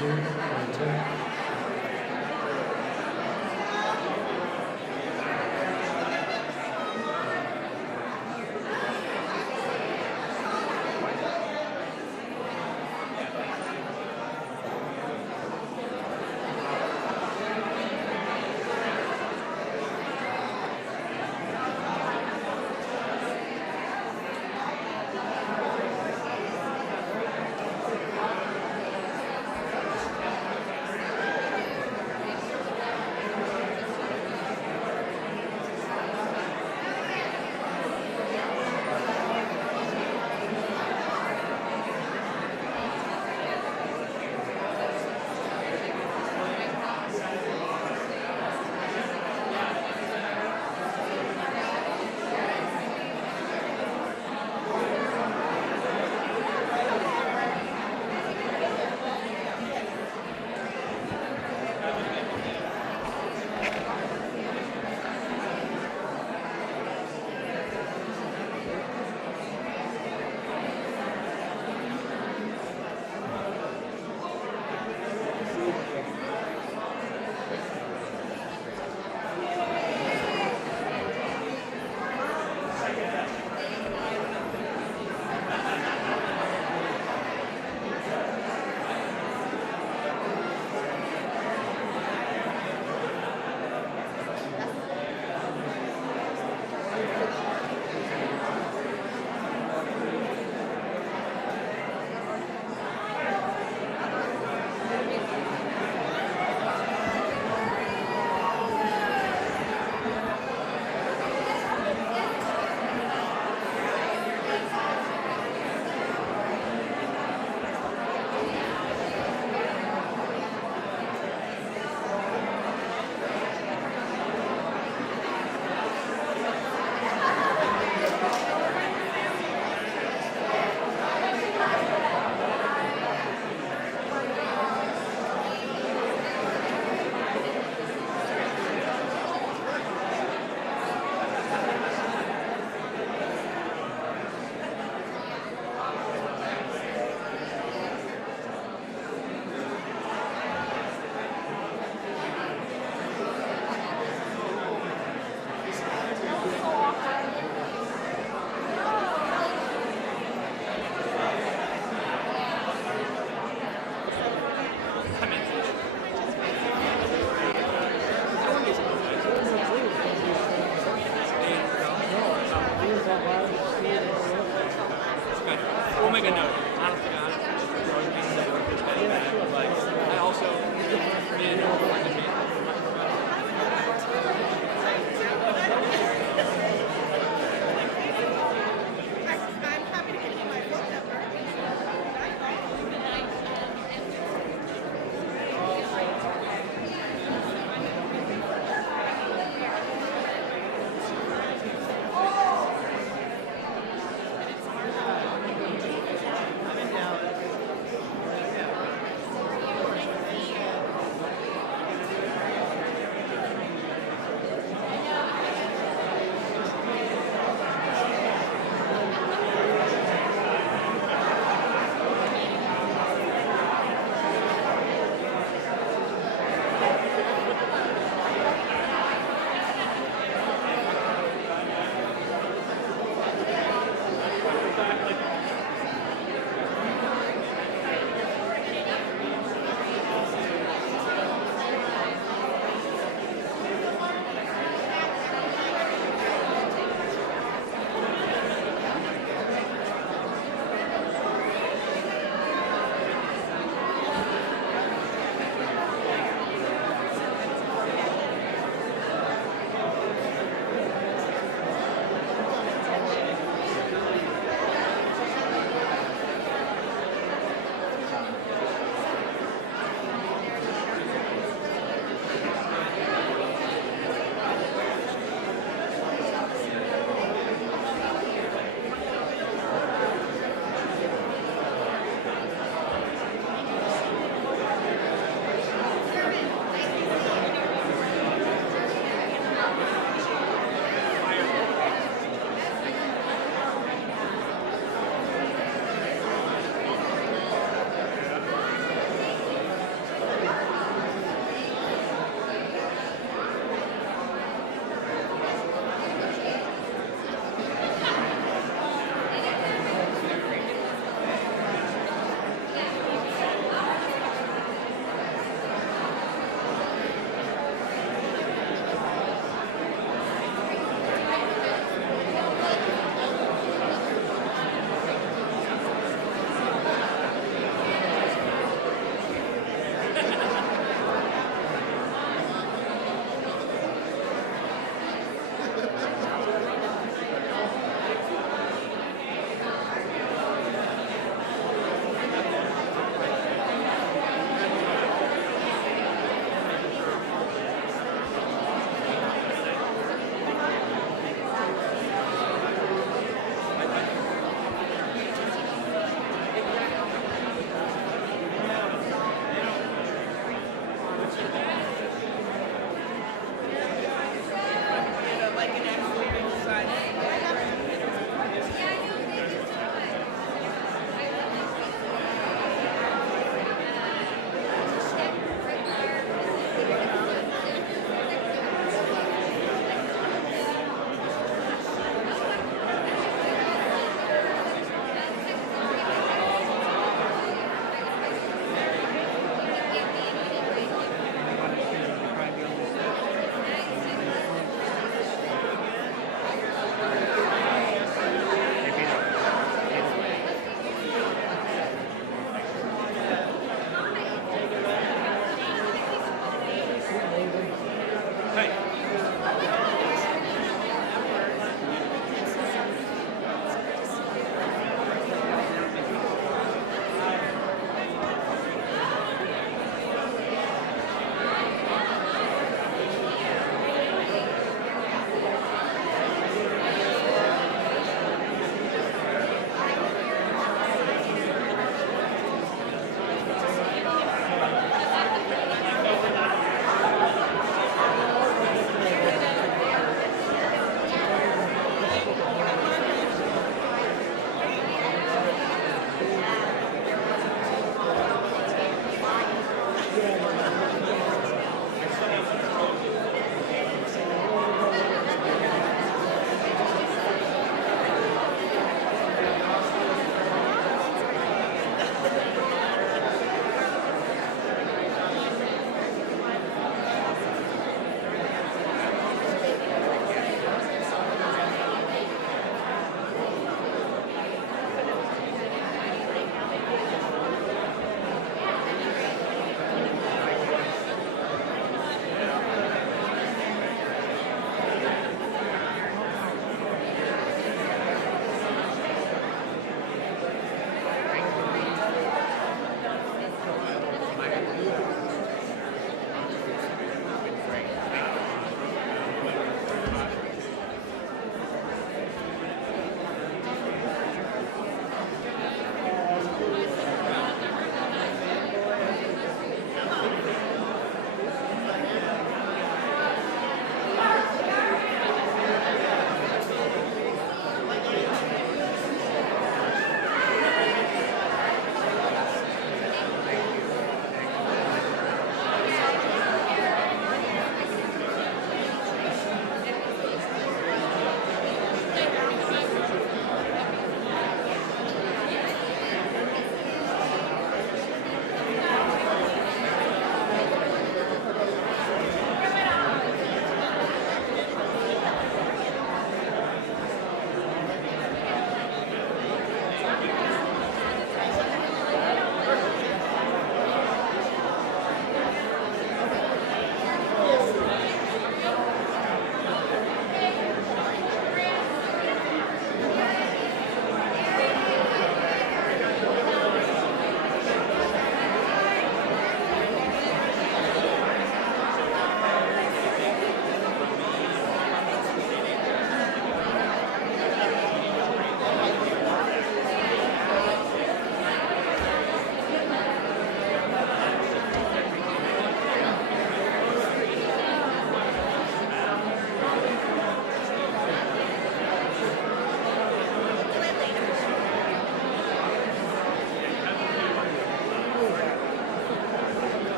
1, 2, 1, 2.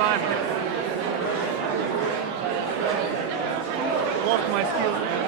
time. Lost my skills, man.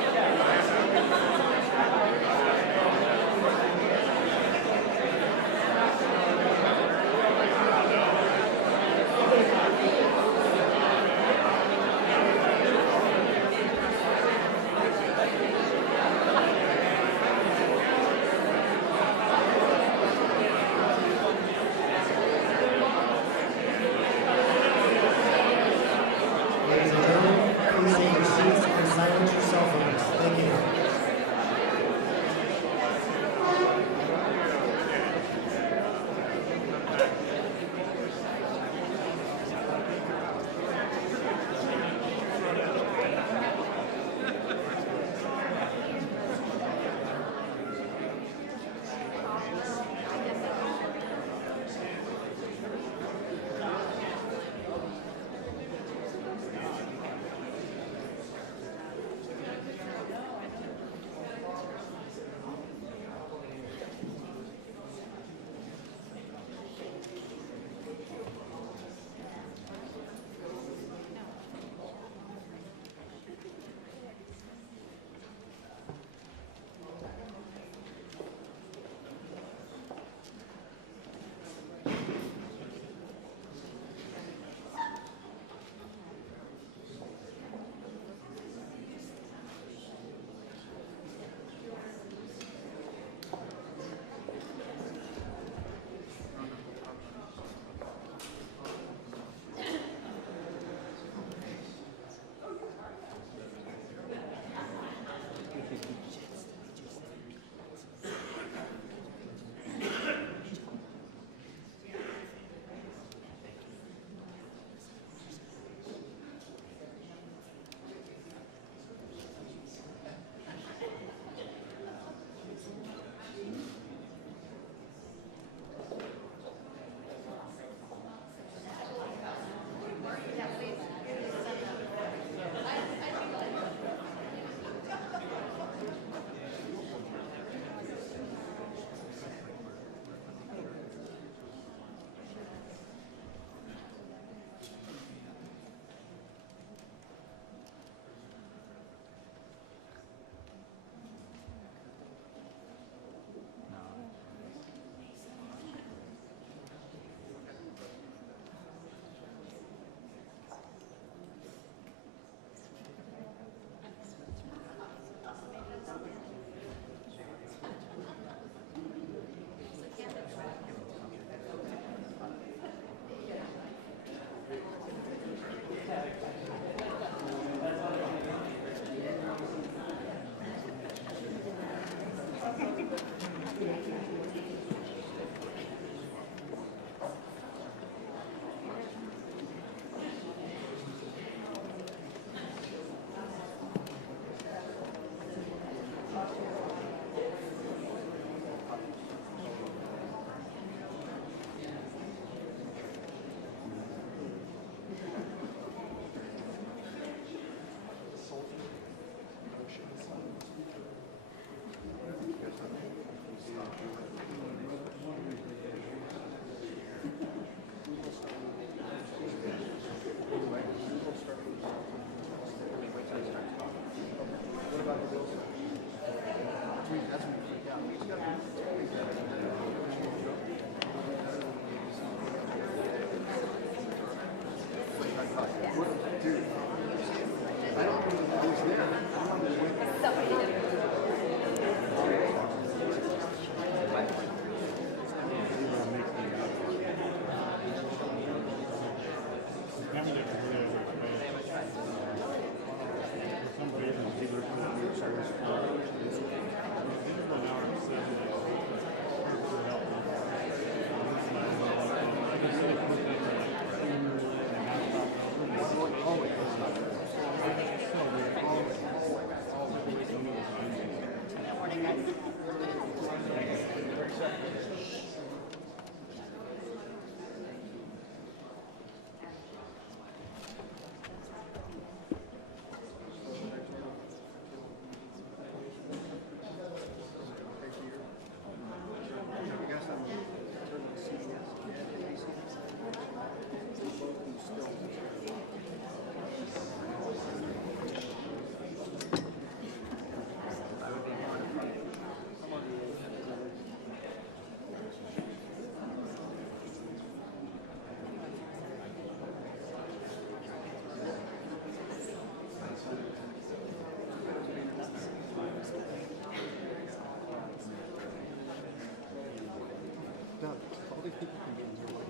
No, all these people can get in here.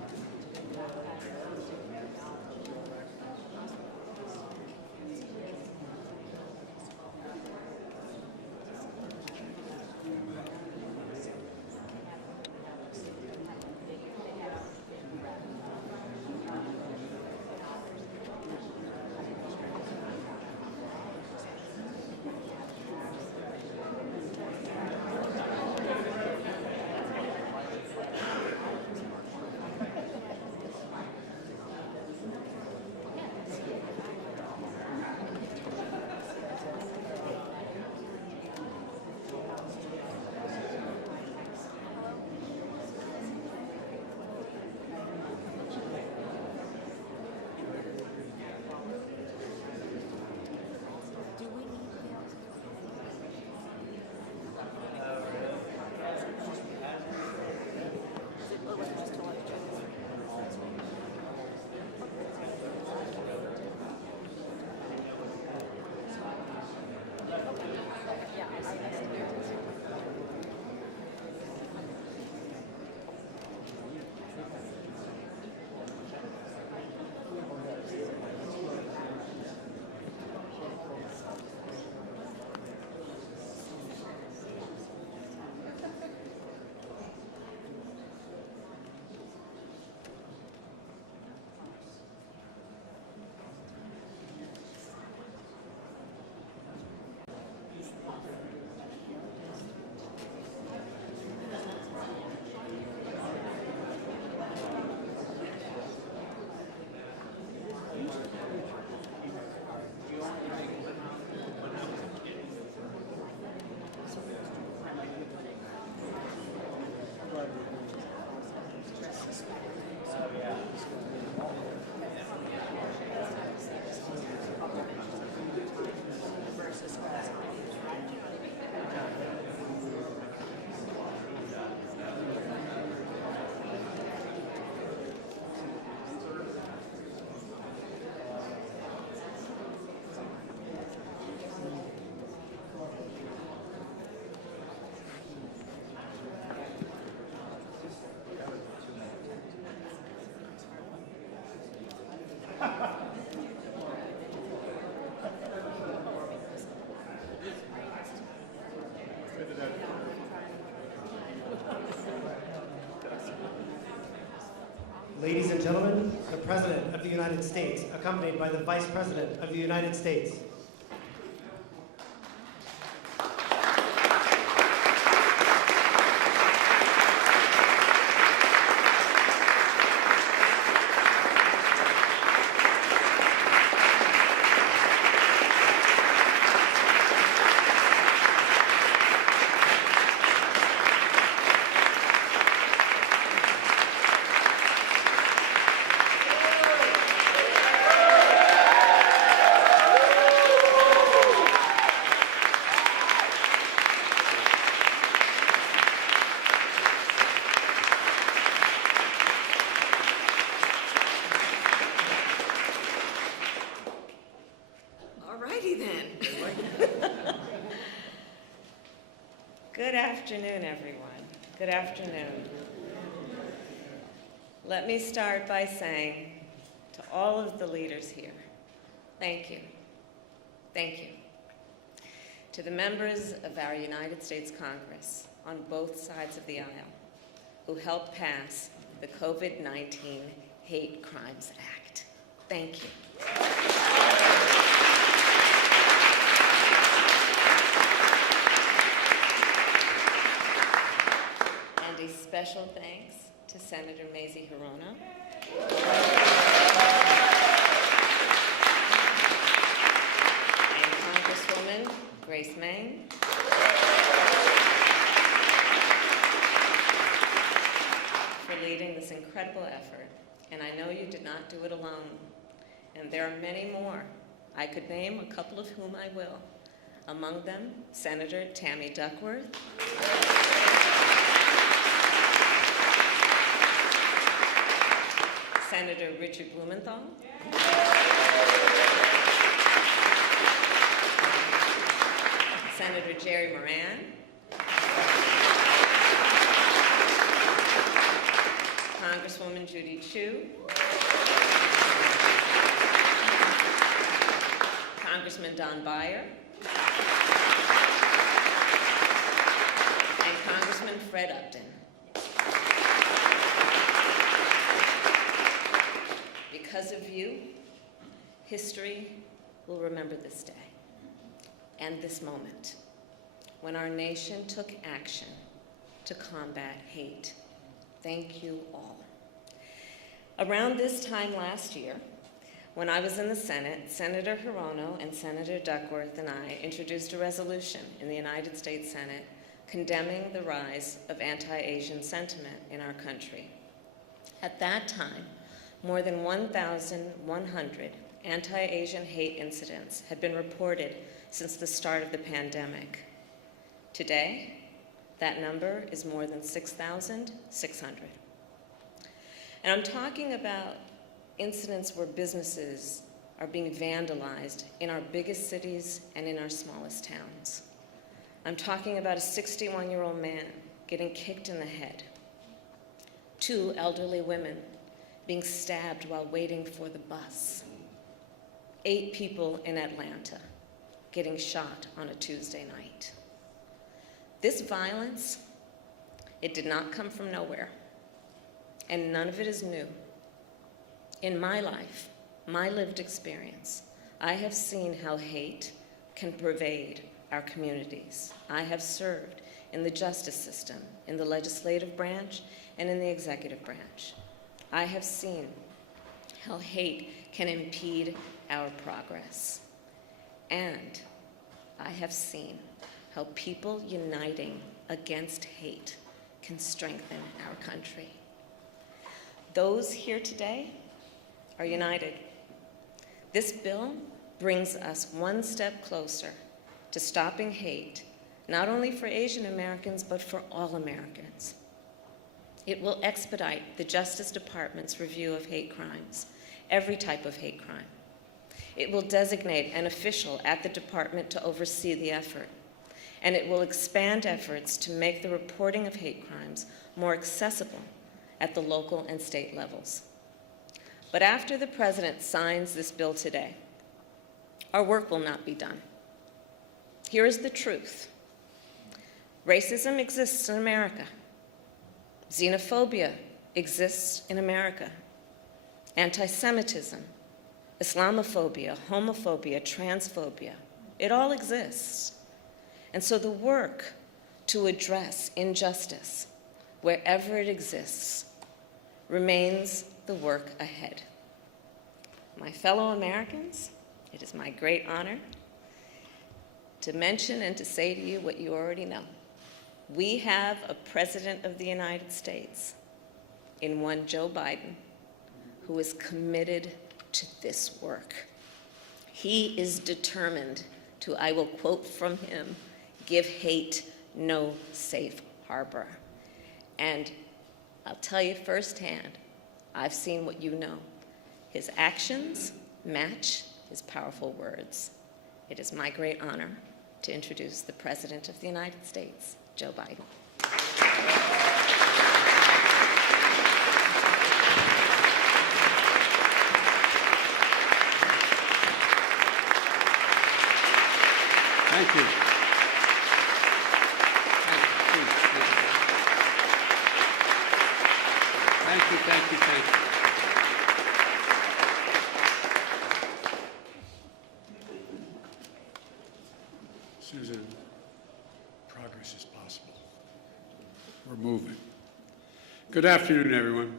Ladies and gentlemen, the President of the United States, accompanied by the Vice President of the United States. Good afternoon, everyone. Good afternoon. Let me start by saying to all of the leaders here, thank you. Thank you. To the members of our United States Congress on both sides of the aisle who helped pass the COVID-19 Hate Crimes Act, thank you. A special thanks to Senator Mazie Hirono, and Congresswoman Grace Meng, for leading this incredible effort. And I know you did not do it alone. And there are many more. I could name a couple of whom I will. Among them, Senator Tammy Duckworth, Senator Richard Blumenthal, Senator Jerry Moran, Chu, Congressman Don Beyer, and Congressman Fred Upton. Because of you, history will remember this day and this moment when our nation took action to combat hate. Thank you all. Around this time last year, when I was in the Senate, Senator Hirono and Senator Duckworth and I introduced a resolution in the United States Senate condemning the rise of anti-Asian sentiment in our country. At that time, more than 1,100 anti-Asian hate incidents had been reported since the start of the pandemic. Today, that number is more than 6,600. And I'm talking about incidents where businesses are being vandalized in our biggest cities and in our smallest towns. I'm talking about a 61-year-old man getting kicked in the head, 2 elderly women being stabbed while waiting for the bus, 8 people in Atlanta getting shot on a Tuesday night. This violence, it did not come from nowhere, and none of it is new. In my life, my lived experience, I have seen how hate can pervade our communities. I have served in the justice system, in the legislative branch, and in the executive branch. I have seen how hate can impede our progress. And I have seen how people uniting against hate can strengthen our country. Those here today are united. This bill brings us one step closer to stopping hate, not only for Asian Americans, but for all Americans. It will expedite the Justice Department's review of hate crimes, every type of hate crime. It will designate an official at the department to oversee the effort, and it will expand efforts to make the reporting of hate crimes more accessible at the local and state levels. But after the President signs this bill today, our work will not be done. Here is the truth. Racism exists in America. Xenophobia exists in America. Anti-Semitism, Islamophobia, homophobia, transphobia, it all exists. And so the work to address injustice, wherever it exists, remains the work ahead. My fellow Americans, it is my great honor to mention and to say to you what you already know. We have a President of the United States in one Joe Biden who is committed to this work. He is determined to, I will quote from him, give hate no safe harbor. And I'll tell you firsthand, I've seen what you know. His actions match his powerful words. It is my great honor to introduce the President of the United States, Joe Biden. Thank you. Thank you. Susan, progress is possible. We're moving. Good afternoon, everyone.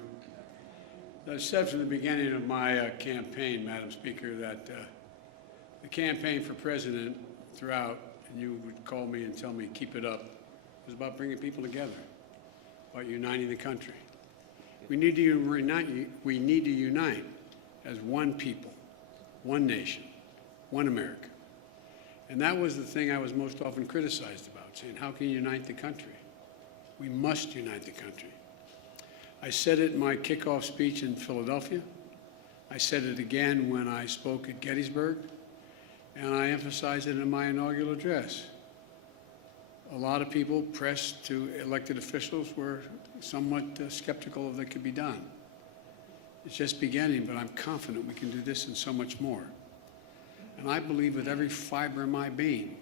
I said from the beginning of my campaign, Madam Speaker, that the campaign for president throughout, and you would call me and tell me, keep it up, was about bringing people together, about uniting the country. We need to unite as one people, one nation, one America. And that was the thing I was most often criticized about, saying, how can you unite the country? We must unite the country. I said it in my kickoff speech in Philadelphia. I said it again when I spoke at Gettysburg, and I emphasized it in my inaugural address. A lot of people, pressed to elected officials, were somewhat skeptical of that could be done. It's just beginning, but I'm confident we can do this and so much more. And I believe with every fiber of my being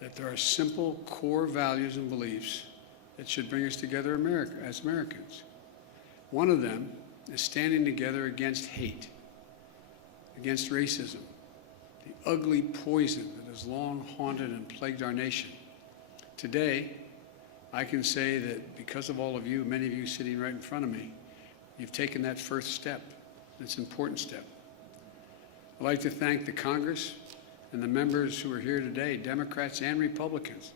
that there are simple core values and beliefs that should bring us together as Americans. One of them is standing together against hate, against racism, the ugly poison that has long haunted and plagued our nation. Today, I can say that because of all of you, many of you sitting right in front of me, you've taken that first step. It's an important step. I'd like to thank the Congress and the members who are here today, Democrats and Republicans,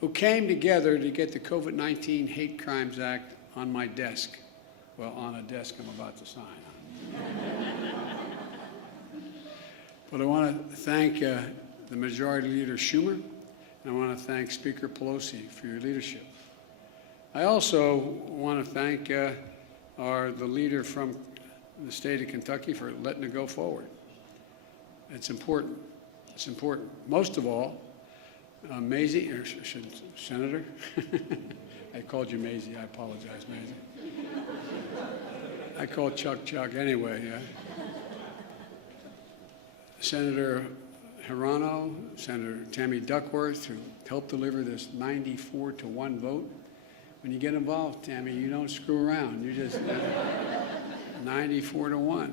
who came together to get the COVID-19 Hate Crimes Act on my desk. Well, on a desk I'm about to sign. But I want to thank the Majority Leader Schumer, and I want to thank Speaker Pelosi for your leadership. I also want to thank the leader from the state of Kentucky for letting it go forward. It's important. It's important. Most of all, Maisie, or Senator, I called you Maisie. I apologize, Maisie. I call Chuck anyway. Yeah. Senator Hirano, Senator Tammy Duckworth, who helped deliver this 94-1 vote. When you get involved, Tammy, you don't screw around. You just 94-1.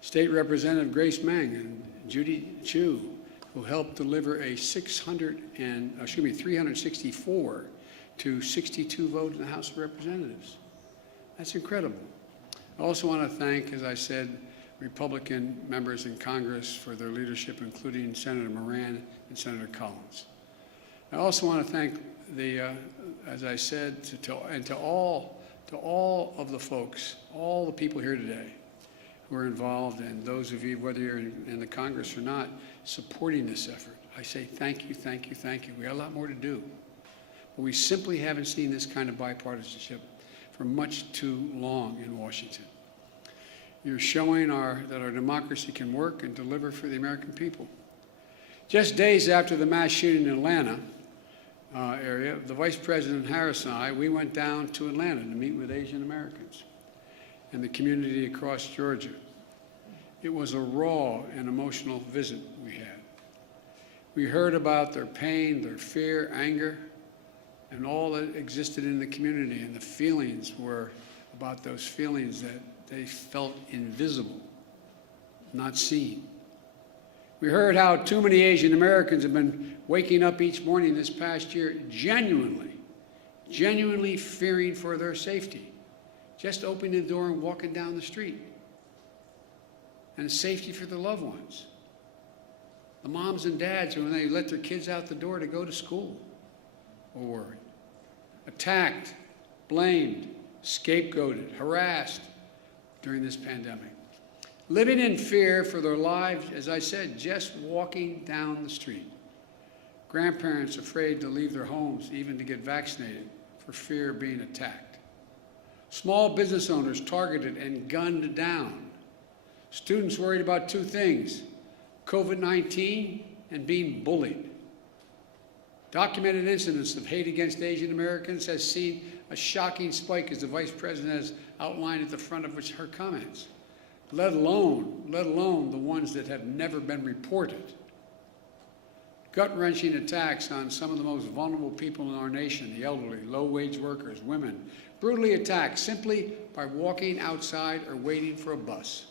State Representative Grace Meng and Judy Chu, who helped deliver a 364 to 62 vote in the House of Representatives. That's incredible. I also want to thank, as I said, Republican members in Congress for their leadership, including Senator Moran and Senator Collins. I also want to thank as I said, to all of the folks, all the people here today who are involved, and those of you, whether you're in the Congress or not, supporting this effort. I say thank you, thank you, thank you. We got a lot more to do. But we simply haven't seen this kind of bipartisanship for much too long in Washington. You're showing that our democracy can work and deliver for the American people. Just days after the mass shooting in Atlanta area, the Vice President Harris and I, we went down to Atlanta to meet with Asian Americans and the community across Georgia. It was a raw and emotional visit we had. We heard about their pain, their fear, anger, and all that existed in the community, and the feelings were about those feelings that they felt invisible, not seen. We heard how too many Asian Americans have been waking up each morning this past year genuinely fearing for their safety, just opening the door and walking down the street, and safety for their loved ones. The moms and dads, when they let their kids out the door to go to school, were worried. Attacked, blamed, scapegoated, harassed during this pandemic. Living in fear for their lives, as I said, just walking down the street. Grandparents afraid to leave their homes, even to get vaccinated, for fear of being attacked. Small business owners targeted and gunned down. Students worried about two things: COVID-19 and being bullied. Documented incidents of hate against Asian Americans has seen a shocking spike, as the Vice President has outlined at the front of her comments, let alone the ones that have never been reported. Gut-wrenching attacks on some of the most vulnerable people in our nation, the elderly, low-wage workers, women, brutally attacked simply by walking outside or waiting for a bus.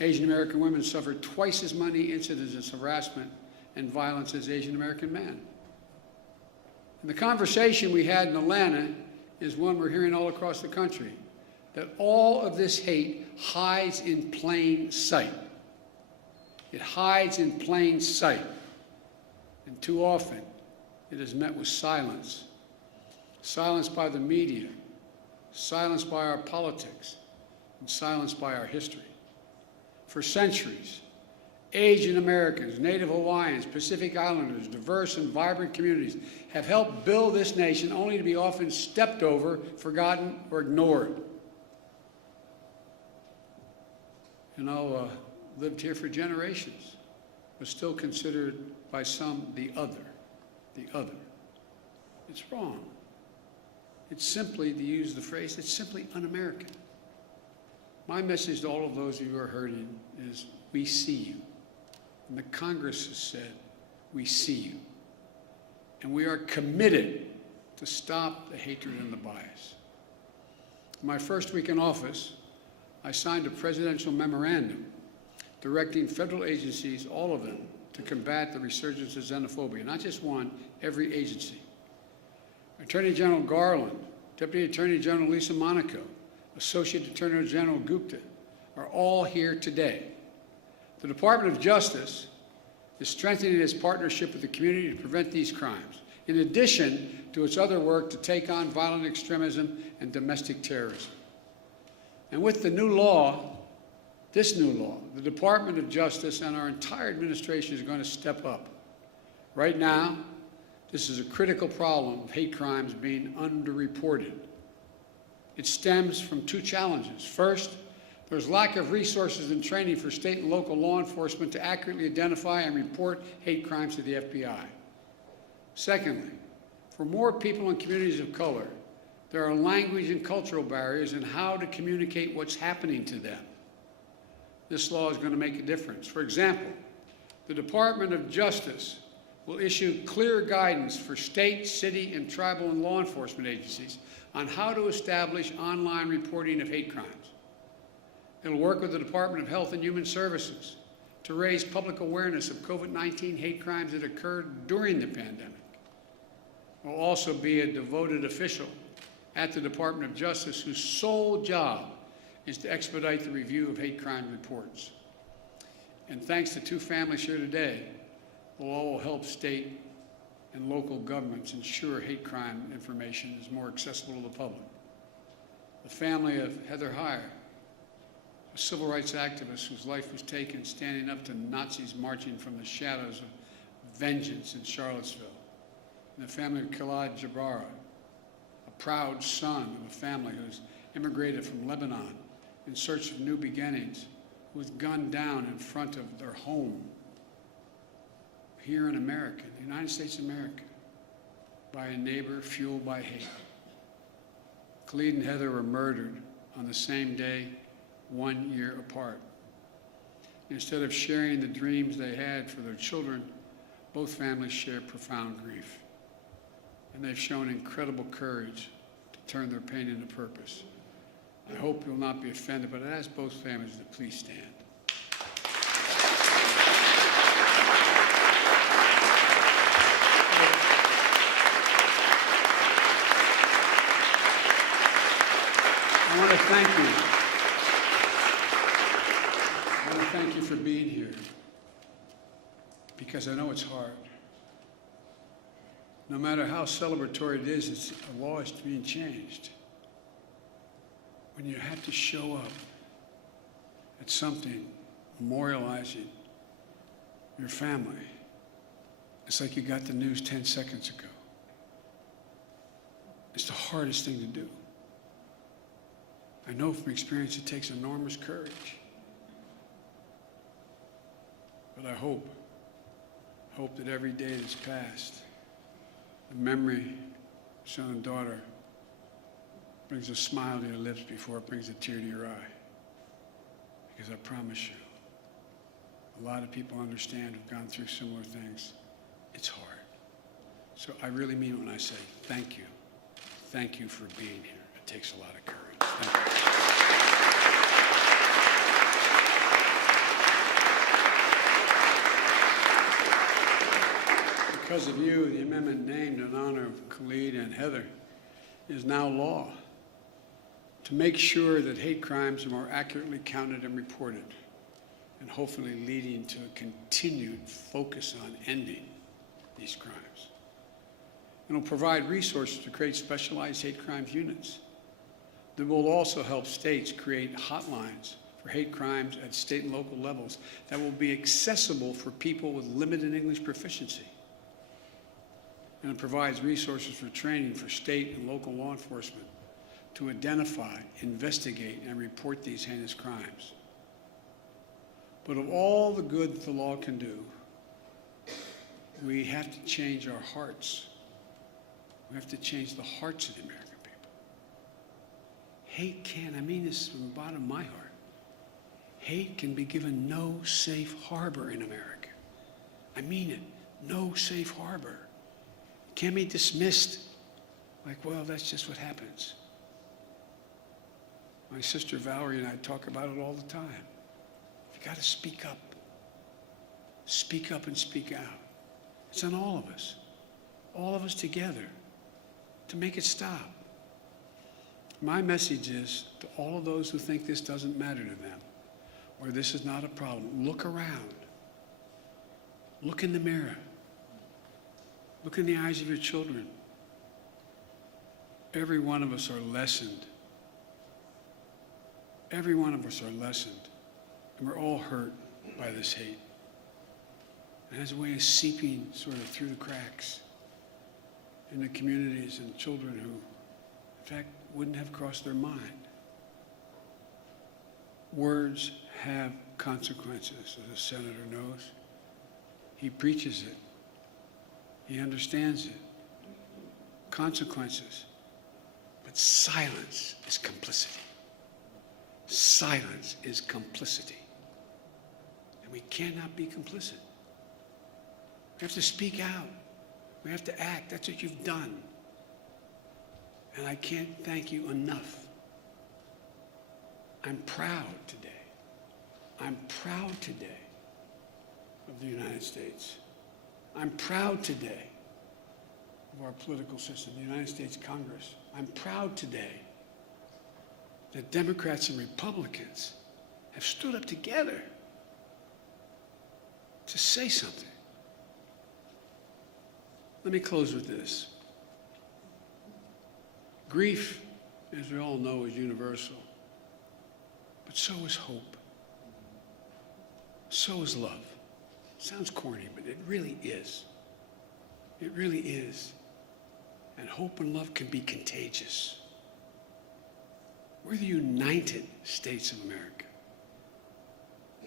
Asian American women suffer twice as many incidents of harassment and violence as Asian American men. And the conversation we had in Atlanta is one we're hearing all across the country, that all of this hate hides in plain sight. It hides in plain sight. And too often, it is met with silence. Silence by the media, silence by our politics, and silence by our history. For centuries, Asian Americans, Native Hawaiians, Pacific Islanders, diverse and vibrant communities have helped build this nation, only to be often stepped over, forgotten, or ignored. Lived here for generations, was still considered by some the other. It's wrong. It's simply, to use the phrase, it's simply un-American. My message to all of those of you who are hurting is, we see you. And the Congress has said, we see you. And we are committed to stop the hatred and the bias. In my first week in office, I signed a presidential memorandum directing federal agencies, all of them, to combat the resurgence of xenophobia. Not just one, every agency. Attorney General Garland, Deputy Attorney General Lisa Monaco, Associate Attorney General Gupta are all here today. The Department of Justice is strengthening its partnership with the community to prevent these crimes, in addition to its other work to take on violent extremism and domestic terrorism. And with the new law, this new law, the Department of Justice and our entire administration is going to step up. Right now, this is a critical problem of hate crimes being underreported. It stems from two challenges. First, there's lack of resources and training for state and local law enforcement to accurately identify and report hate crimes to the FBI. Secondly, for more people in communities of color, there are language and cultural barriers in how to communicate what's happening to them. This law is going to make a difference. For example, the Department of Justice will issue clear guidance for state, city, and tribal and law enforcement agencies on how to establish online reporting of hate crimes. It'll work with the Department of Health and Human Services to raise public awareness of COVID-19 hate crimes that occurred during the pandemic. There will also be a devoted official at the Department of Justice whose sole job is to expedite the review of hate crime reports. And thanks to two families here today, the law will help state and local governments ensure hate crime information is more accessible to the public. The family of Heather Heyer, a civil rights activist whose life was taken standing up to Nazis marching from the shadows of vengeance in Charlottesville. And the family of Khalid Jabara, a proud son of a family who's immigrated from Lebanon in search of new beginnings, who was gunned down in front of their home here in America, the United States of America, by a neighbor fueled by hate. Khalid and Heather were murdered on the same day, 1 year apart. Instead of sharing the dreams they had for their children, both families share profound grief. And they've shown incredible courage to turn their pain into purpose. I hope you'll not be offended, but I ask both families to please stand. I want to thank you. I want to thank you for being here, because I know it's hard. No matter how celebratory it is, a law is being changed. When you have to show up at something memorializing your family, it's like you got the news 10 seconds ago. It's the hardest thing to do. I know from experience it takes enormous courage. But I hope that every day that's passed, the memory of son and daughter brings a smile to your lips before it brings a tear to your eye. Because I promise you, a lot of people understand who've gone through similar things. It's hard. So I really mean it when I say thank you. Thank you for being here. It takes a lot of courage. Thank you. Because of you, the amendment named in honor of Khalid and Heather is now law, to make sure that hate crimes are more accurately counted and reported, and hopefully leading to a continued focus on ending these crimes. And will provide resources to create specialized hate crimes units. That will also help states create hotlines for hate crimes at state and local levels that will be accessible for people with limited English proficiency. And it provides resources for training for state and local law enforcement to identify, investigate, and report these heinous crimes. But of all the good that the law can do, we have to change our hearts. We have to change the hearts of the American people. Hate can, I mean this from the bottom of my heart. hate can be given no safe harbor in America. I mean it, no safe harbor. It can't be dismissed like, well, that's just what happens. My sister Valerie and I talk about it all the time. You got to speak up. Speak up and speak out. It's on all of us together, to make it stop. My message is to all of those who think this doesn't matter to them, or this is not a problem, look around. Look in the mirror. Look in the eyes of your children. Every one of us are lessened. Every one of us are lessened. And we're all hurt by this hate. It has a way of seeping sort of through the cracks into communities and children who, in fact, wouldn't have crossed their mind. Words have consequences, as the senator knows. He preaches it. He understands it. Consequences. But silence is complicity. Silence is complicity. And we cannot be complicit. We have to speak out. We have to act. That's what you've done. And I can't thank you enough. I'm proud today. I'm proud today of the United States. I'm proud today of our political system, the United States Congress. I'm proud today that Democrats and Republicans have stood up together to say something. Let me close with this. Grief, as we all know, is universal, but so is hope. So is love. Sounds corny, but it really is. It really is. And hope and love can be contagious. We're the United States of America.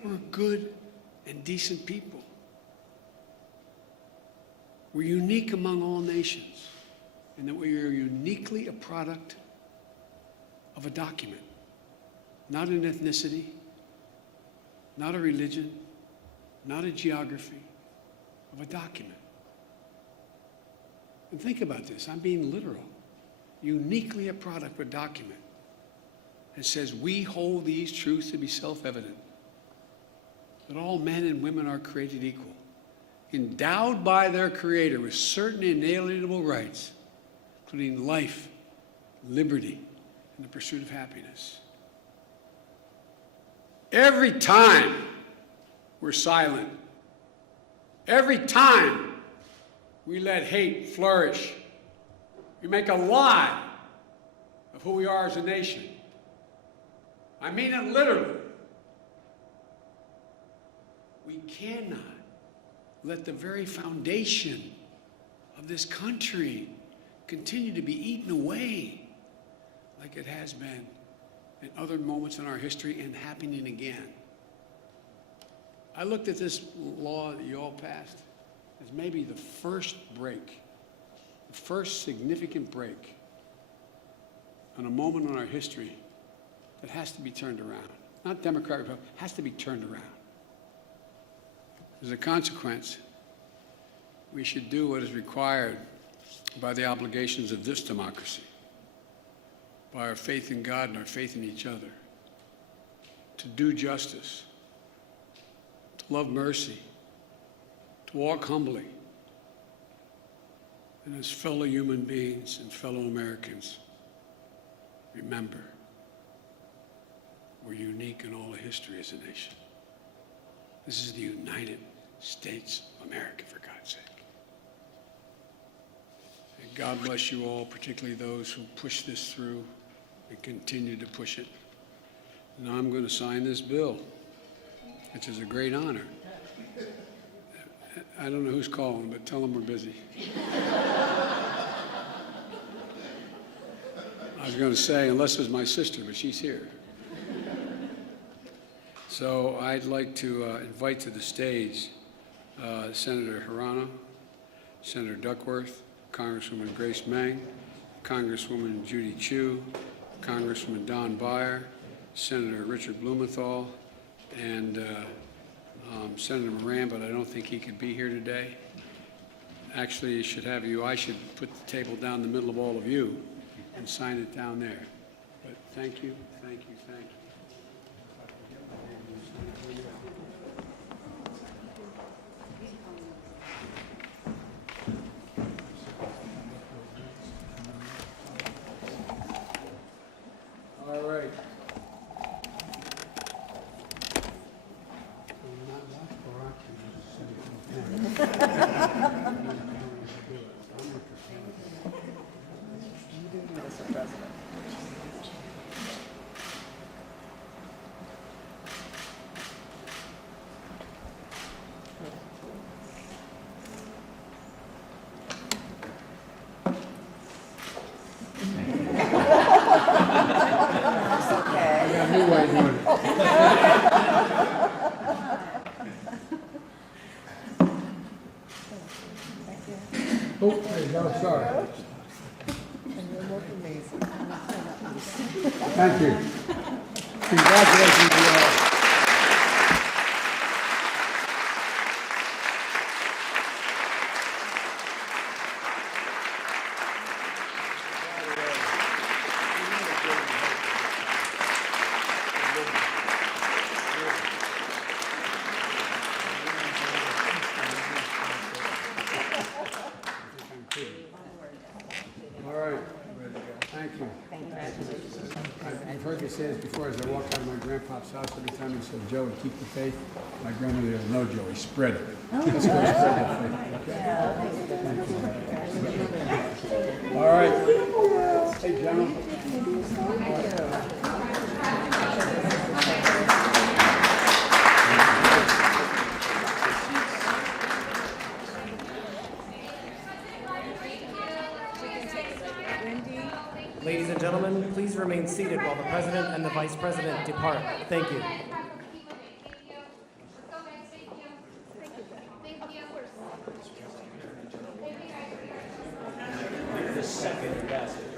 We're good and decent people. We're unique among all nations, in that we are uniquely a product of a document, not an ethnicity, not a religion, not a geography, of a document. And think about this, I'm being literal. Uniquely a product of a document. It says, we hold these truths to be self-evident, that all men and women are created equal, endowed by their Creator with certain inalienable rights, including life, liberty, and the pursuit of happiness. Every time we're silent, every time we let hate flourish, we make a lie of who we are as a nation. I mean it literally. We cannot let the very foundation of this country continue to be eaten away like it has been in other moments in our history and happening again. I looked at this law that you all passed as maybe the first break, the first significant break on a moment in our history that has to be turned around. Not Democrat, Republican, has to be turned around. As a consequence, we should do what is required by the obligations of this democracy, by our faith in God and our faith in each other, to do justice, to love mercy, to walk humbly, and as fellow human beings and fellow Americans, remember, we're unique in all of history as a nation. This is the United States of America, for God's sake. And God bless you all, particularly those who push this through and continue to push it. Now I'm going to sign this bill, which is a great honor. I don't know who's calling, but tell them we're busy. I was going to say, unless it was my sister, but she's here. So I'd like to invite to the stage Senator Hirano, Senator Duckworth, Congresswoman Grace Meng, Congresswoman Judy Chu, Congressman Don Beyer, Senator Richard Blumenthal, and Senator Moran, but I don't think he could be here today. Actually, I should put the table down the middle of all of you and sign it down there. But thank you, thank you, thank you. All right. I got a new way of doing it. Oh, there you go, sorry. Thank you. Congratulations to you all. All right. Thank you. I've heard you say this before as I walk out of my grandpa's house. Every time he said, Joey, keep the faith. My grandmother said, no, Joey, spread it. Let's go spread that faith. Okay? All right. Hey, gentlemen. Ladies and gentlemen, please remain seated while the President and the Vice President depart. Thank you. The second ambassador.